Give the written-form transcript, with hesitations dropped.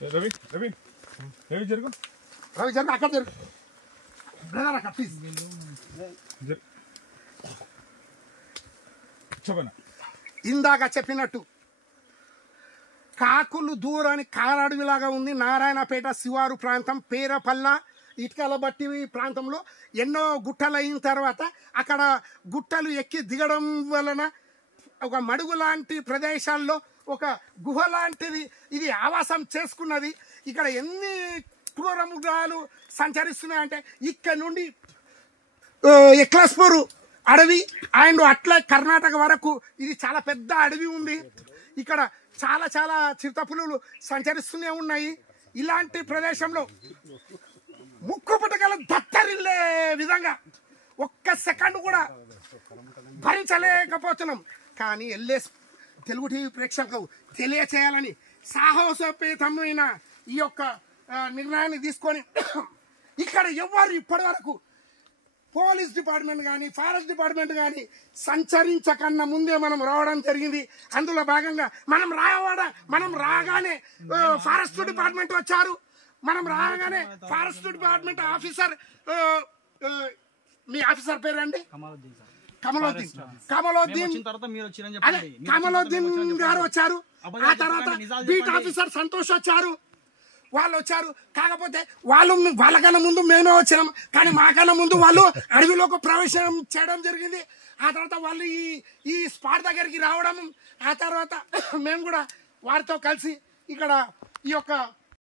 రవి రవి రవి జరుగు రవి జరుగు అక్కడ జరుగు బ్రదర్ అక్కడ ప్లీజ్ చెప్పనా ఇందాక చెప్పినట్టు కాకులు దూరాని కారడవిలాగా ఉంది నారాయణపేట శివారు ప్రాంతం పేరపల్ల ఇటుకల బట్టి ప్రాంతంలో ఎన్నో గుట్టలు అయిన తర్వాత అక్కడ గుట్టలు ఎక్కి దిగడం వలన ఒక మడుగు లాంటి ప్రదేశాల్లో ఒక గుహ లాంటిది ఇది ఆవాసం చేసుకున్నది. ఇక్కడ ఎన్ని క్రూర మృగాలు సంచరిస్తున్నాయంటే ఇక్కడ నుండి ఎక్లాస్పూర్ అడవి అండ్ అట్లా కర్ణాటక వరకు ఇది చాలా పెద్ద అడవి ఉంది. ఇక్కడ చాలా చాలా చిరుతపులులు సంచరిస్తూనే ఉన్నాయి. ఇలాంటి ప్రదేశంలో ముక్కు పుటకలు దత్తరిల్లే విధంగా ఒక్క సెకండ్ కూడా భరించలేకపోతున్నాం. కానీ ఎల్ఎస్ తెలుగు టీవీ ప్రేక్షకులకు తెలియచేయాలని సాహసోపేతమైన ఈ యొక్క నిర్ణయాన్ని తీసుకొని ఇక్కడ ఎవరు ఇప్పటి వరకు పోలీస్ డిపార్ట్మెంట్ కానీ ఫారెస్ట్ డిపార్ట్మెంట్ కానీ సంచరించకన్నా ముందే మనం రావడం జరిగింది. అందులో భాగంగా మనం రాగానే ఫారెస్ట్ డిపార్ట్మెంట్ వచ్చారు. మనం రాగానే ఫారెస్ట్ డిపార్ట్మెంట్ ఆఫీసర్ మీ ఆఫీసర్ పేరండి కమలోద్దీన్ గారు వచ్చారు. ఆ తర్వాత బీట్ ఆఫీసర్ సంతోష్ వచ్చారు. వాళ్ళు వచ్చారు. కాకపోతే వాళ్ళకన్నా ముందు మేమే వచ్చినాం. కానీ మాకన్నా ముందు వాళ్ళు అడవిలోకి ప్రవేశం చేయడం జరిగింది. ఆ తర్వాత వాళ్ళు ఈ స్పాట్ దగ్గరికి రావడం, ఆ తర్వాత మేము కూడా వారితో కలిసి ఇక్కడ ఈ యొక్క